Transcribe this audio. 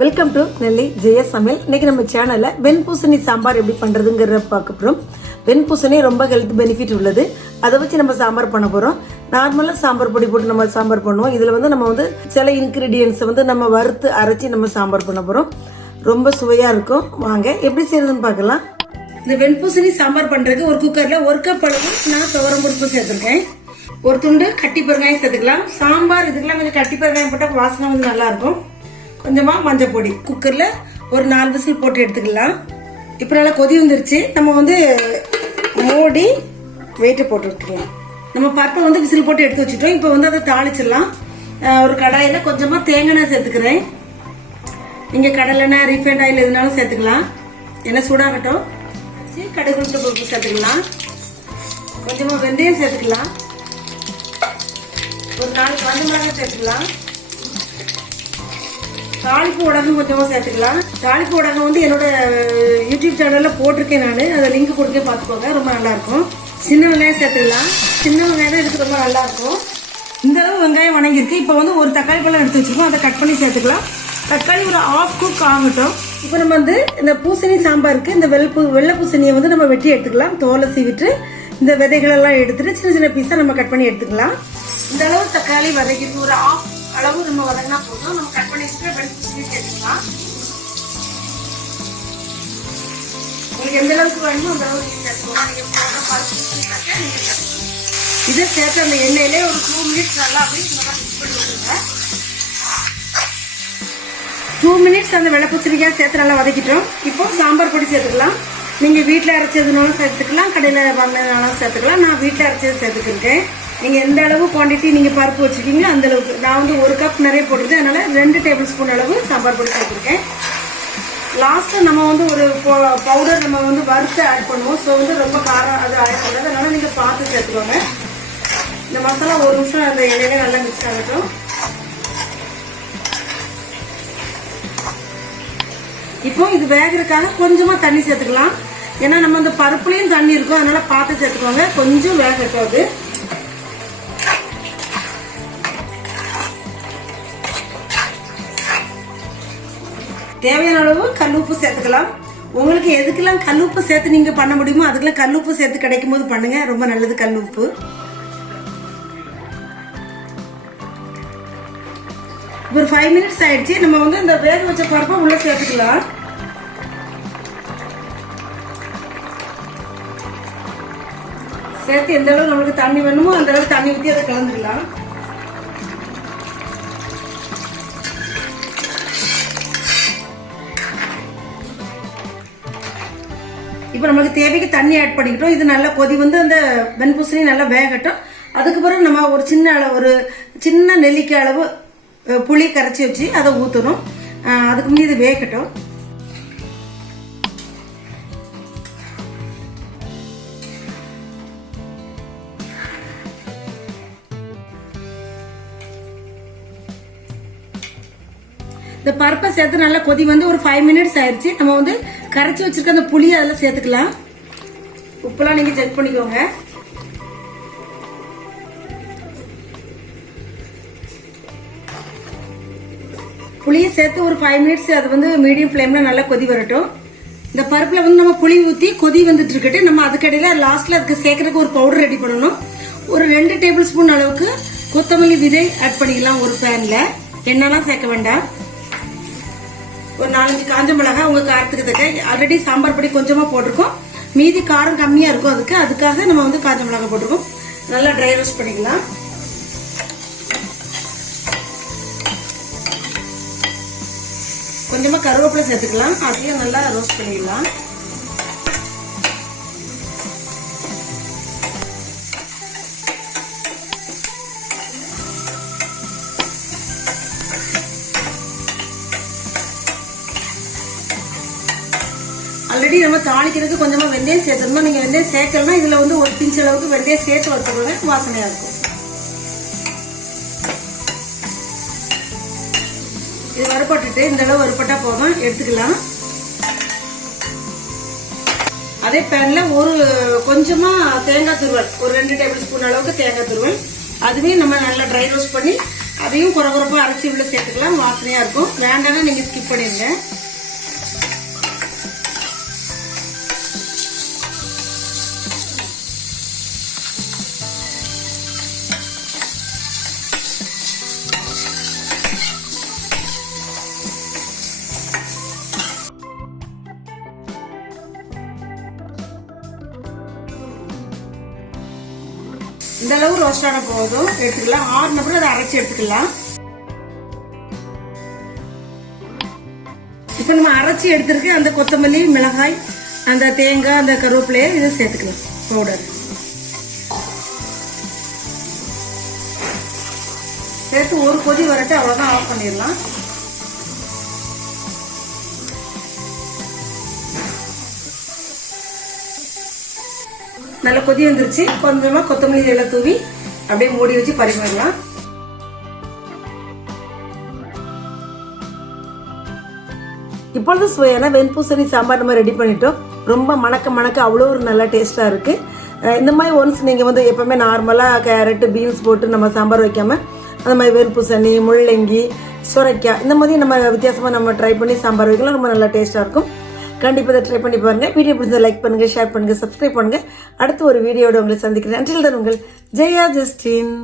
Welcome to நெல்லை ஜெயஸ் சமையல். இன்னைக்கு நம்ம சேனல்ல வெண்பூசணி சாம்பார் எப்படி பண்றதுங்கிறத பார்க்க போறோம். வெண்பூசணி ரொம்ப ஹெல்த் பெனிஃபிட் உள்ளது. அதை வச்சு நம்ம சாம்பார் பண்ண போறோம். நார்மலா சாம்பார் பொடி போட்டு நம்ம சாம்பார் பண்ணுவோம். இதுல நம்ம சில இன்கிரீடியன்ஸ் நம்ம வறுத்து அரைச்சி நம்ம சாம்பார் பண்ண போறோம். ரொம்ப சுவையா இருக்கும். வாங்க எப்படி செய்யறதுன்னு பார்க்கலாம். இந்த வெண்பூசணி சாம்பார் பண்றதுக்கு ஒரு குக்கர்ல 1 கப் அளவு நான் துவரம் பருப்பு சேர்த்திருக்கேன். ஒரு துண்டு கட்டி பெருங்காயம் சேர்த்துக்கலாம். சாம்பார் இதுக்கெல்லாம் கொஞ்சம் கட்டி பெருங்காயம் போட்டா வாசனை நல்லா இருக்கும். கொஞ்சமா மஞ்சள் பொடி குக்கர்ல ஒரு 4 விசில் போட்டு எடுத்துக்கலாம். இப்போ நல்லா கொதி வந்துருச்சு. நம்ம மூடி வெயிட்டை போட்டு விட்டுக்கலாம். நம்ம பருப்பை விசில் போட்டு எடுத்து வச்சுட்டோம். இப்போ அதை தாளிச்சிடலாம். ஒரு கடாயில கொஞ்சமா தேங்காய் எண்ணெய் சேர்த்துக்கிறேன். நீங்க கடலெண்ணெய் ரீஃபைண்ட் ஆயில் எதுனாலும் சேர்த்துக்கலாம். எண்ணெய் சூடாகட்டும். கடுகு உளுத்தம் பருப்பு சேர்த்துக்கலாம். கொஞ்சமா வெந்தயம் சேர்த்துக்கலாம். ஒரு 4 காஞ்ச மிளகாய் சேர்த்துக்கலாம். தாளிப்பு உடகம் கொஞ்சமா சேர்த்துக்கலாம். தாளிப்பு உடகம் என்னோட யூடியூப் சேனல்ல போட்டிருக்கேன். நான் அதை லிங்க் கொடுக்க பார்த்துக்கோங்க. ரொம்ப நல்லா இருக்கும். சின்ன வெங்காயம் சேர்த்துக்கலாம். சின்ன வெங்காயம் தான் இதுக்கு ரொம்ப நல்லா இருக்கும். இந்த அளவு வெங்காயம் வணங்கிருக்கு. இப்போ ஒரு தக்காளி பழம் எடுத்து வச்சிருக்கோம். அதை கட் பண்ணி சேர்த்துக்கலாம். தக்காளி ஒரு 1/2 குக் ஆகட்டும். இப்போ நம்ம இந்த பூசணி சாம்பாருக்கு இந்த வெள்ளை பூசணியை நம்ம வெட்டி எடுத்துக்கலாம். தோலை சீவிட்டு இந்த விதைகள் எல்லாம் எடுத்துட்டு சின்ன சின்ன பீஸா நம்ம கட் பண்ணி எடுத்துக்கலாம். இந்த அளவு தக்காளி வதக்கிட்டு ஒரு 1/2 அளவு நம்ம வதங்கினா போதும். நம்ம கட் பண்ணி வெள்ளைப்பூசணி சேர்த்துக்கலாம். உங்களுக்கு எந்த அளவுக்கு வேணுமோ அந்த அளவுக்கு நீங்க சேர்த்துக்கலாம். நீங்க போடுற பருப்பு இதை சேர்த்து அந்த எண்ணெயிலே ஒரு 2 மினிட்ஸ் நல்லா அப்படி மிக்ஸ் பண்ணி விட்டுருங்க. 2 மினிட்ஸ் அந்த வெள்ளைப்பூசணிக்காய் சேர்த்து நல்லா வதக்கிட்டோம். இப்போ சாம்பார் பொடி சேர்த்துக்கலாம். நீங்க வீட்டில் அரைச்சதுனாலும் சேர்த்துக்கலாம், கடையில் வாங்கினாலும் சேர்த்துக்கலாம். நான் வீட்டில் அரைச்சது சேர்த்துக்கிருக்கேன். நீங்க எந்த அளவு குவான்டிட்டி நீங்க பருப்பு வச்சிருக்கீங்களோ அந்த அளவுக்கு. நான் 1 கப் நிறைய போட்டுருக்கேன். அதனால 2 டேபிள் ஸ்பூன் அளவு சாம்பார் பொடி சேர்த்துருக்கேன். லாஸ்ட்ல நம்ம ஒரு பவுடர் நம்ம வறுத்து ஆட் பண்ணுவோம். ஸோ ரொம்ப காரம் அது ஆட் பண்ணாது. அதனால நீங்க பார்த்து சேர்த்துக்கோங்க. இந்த மசாலா ஒரு நிமிஷம் அந்த இலையில நல்லா மிக்ஸ் ஆகட்டும். இப்போ இது வேகிறதுக்காக கொஞ்சமா தண்ணி சேர்த்துக்கலாம். ஏன்னா நம்ம அந்த பருப்புலயும் தண்ணி இருக்கும். அதனால பார்த்து சேர்த்துக்கோங்க. கொஞ்சம் வேகட்டும். அது தேவையான அளவு கல்லுப்பு சேர்த்துக்கலாம். உங்களுக்கு எதுக்கெல்லாம் கல்லுப்பு சேர்த்து நீங்க பண்ண முடியுமோ அதுக்கெல்லாம் கல்லுப்பு சேர்த்து கிடைக்கும் போது பண்ணுங்க. ரொம்ப நல்லது கல்லுப்பு. ஒரு 5 மினிட்ஸ் ஆயிடுச்சு. நம்ம இந்த வேக வச்ச பருப்பை உள்ள சேர்த்துக்கலாம். சேர்த்து எந்த அளவு நம்மளுக்கு தண்ணி வேணுமோ அந்த அளவுக்கு தண்ணி ஊற்றி அதை கலந்துக்கலாம். இப்போ நம்மளுக்கு தேவைக்கு தண்ணி ஆட் பண்ணிக்கிட்டோம். இது நல்லா கொதி அந்த வெண்பூசணி நல்லா வேகட்டும். அதுக்கு பிறகு நம்ம ஒரு சின்ன நெல்லிக்காய் அளவு புளி கரைச்சி வச்சு அதை ஊற்றணும். அதுக்கு முன்னாடி இது வேகட்டும். இந்த பருப்பை சேர்த்து நல்லா கொதி ஒரு 5 மினிட்ஸ் ஆயிடுச்சு. நம்ம கரைச்சி வச்சிருக்க அந்த புளியை அதில் சேர்த்துக்கலாம். உப்புலாம் நீங்க செக் பண்ணிக்கோங்க. புளியை சேர்த்து ஒரு 5 மினிட்ஸ் அது மீடியம் ஃப்ளேம்ல நல்லா கொதி வரட்டும். இந்த பருப்புல நம்ம புளி ஊற்றி கொதி வந்துட்டு இருக்கட்டு. நம்ம அதுக்கடையில லாஸ்ட்ல அதுக்கு சேர்க்கறதுக்கு ஒரு பவுடர் ரெடி பண்ணணும். ஒரு 2 டேபிள் ஸ்பூன் அளவுக்கு கொத்தமல்லி விதை ஆட் பண்ணிக்கலாம். ஒரு பேன்ல எண்ணெய்லாம் சேர்க்க வேண்டாம். ஒரு 4-5 காஞ்ச மிளகாய் உங்க காரத்துக்கு தக்க. ஆல்ரெடி சாம்பார் பொடி கொஞ்சமா போட்டிருக்கோம். மீதி காரம் கம்மியா இருக்கும். அதுக்காக நம்ம காஞ்ச மிளகாய் போட்டிருக்கோம். நல்லா ட்ரை ரோஸ்ட் பண்ணிக்கலாம். கொஞ்சமா கருவேப்பிலை சேர்த்துக்கலாம். அதையும் நல்லா ரோஸ்ட் பண்ணிக்கலாம். ஆல்ரெடி நம்ம தாளிக்கிறதுக்கு கொஞ்சமா வெந்தயம் சேர்த்துருந்தோம். நீங்க வெந்தயம் சேர்க்கலன்னா இதுல ஒரு பிஞ்ச் அளவுக்கு வெந்தயம் சேர்த்து வச்சுக்கோங்க. வாசனையா இருக்கும். இது வறுபட்டுட்டு இந்த அளவு வறுபட்டா போதும், எடுத்துக்கலாம். அதே பேன்ல கொஞ்சமா தேங்காய் துருவல், ஒரு 2 டேபிள் ஸ்பூன் அளவுக்கு தேங்காய் துருவல், அதுவே நம்ம நல்லா ட்ரை ரோஸ்ட் பண்ணி அதையும் குறகுறப்பாக அரைச்சி உள்ள சேர்த்துக்கலாம், வாசனையாக இருக்கும். வேண்டாம்னா நீங்கள் ஸ்கிப் பண்ணிடுங்க. இந்த அளவு ரோஸ்டான போதும் எடுத்துக்கலாம். ஆறுன அப்புறம் அதை அரைச்சி எடுத்துக்கலாம். இப்போ நம்ம அரைச்சி எடுத்துருக்கு அந்த கொத்தமல்லி, மிளகாய், அந்த தேங்காய், அந்த கருவேப்பிலையை இதை சேர்த்துக்கலாம். பவுடர் சேர்த்து ஒரு கொதி வரட்டு, அவ்வளோதான். ஆஃப் பண்ணிடலாம். நல்ல கொதி வந்துருச்சு. கொஞ்சமா கொத்தமல்லி எல்லாம் தூவி அப்படியே மூடி வச்சு பரிமாறலாம். இப்பொழுது சுவையான வெண்பூசணி சாம்பார் நம்ம ரெடி பண்ணிட்டோம். ரொம்ப மணக்க அவ்வளோ ஒரு நல்ல டேஸ்ட்டாக இருக்குது. இந்த மாதிரி ஒன்ஸ் நீங்கள் வந்து எப்போவுமே நார்மலாக கேரட்டு, பீன்ஸ் போட்டு நம்ம சாம்பார் வைக்காமல் அந்த மாதிரி வெண்பூசணி, முள்ளங்கி, சுரைக்காய் இந்த மாதிரி நம்ம வித்தியாசமாக நம்ம ட்ரை பண்ணி சாம்பார் வைக்கலாம். ரொம்ப நல்லா டேஸ்ட்டாக இருக்கும். கண்டிப்பாக இதை ட்ரை பண்ணி பாருங்கள். வீடியோ பிடிச்சதை லைக் பண்ணுங்கள், ஷேர் பண்ணுங்கள், சப்ஸ்கிரைப் பண்ணுங்கள். அடுத்து ஒரு வீடியோட உங்களை சந்திக்கிறேன். அன்டில் தென் உங்கள் ஜெயா ஜஸ்டின்.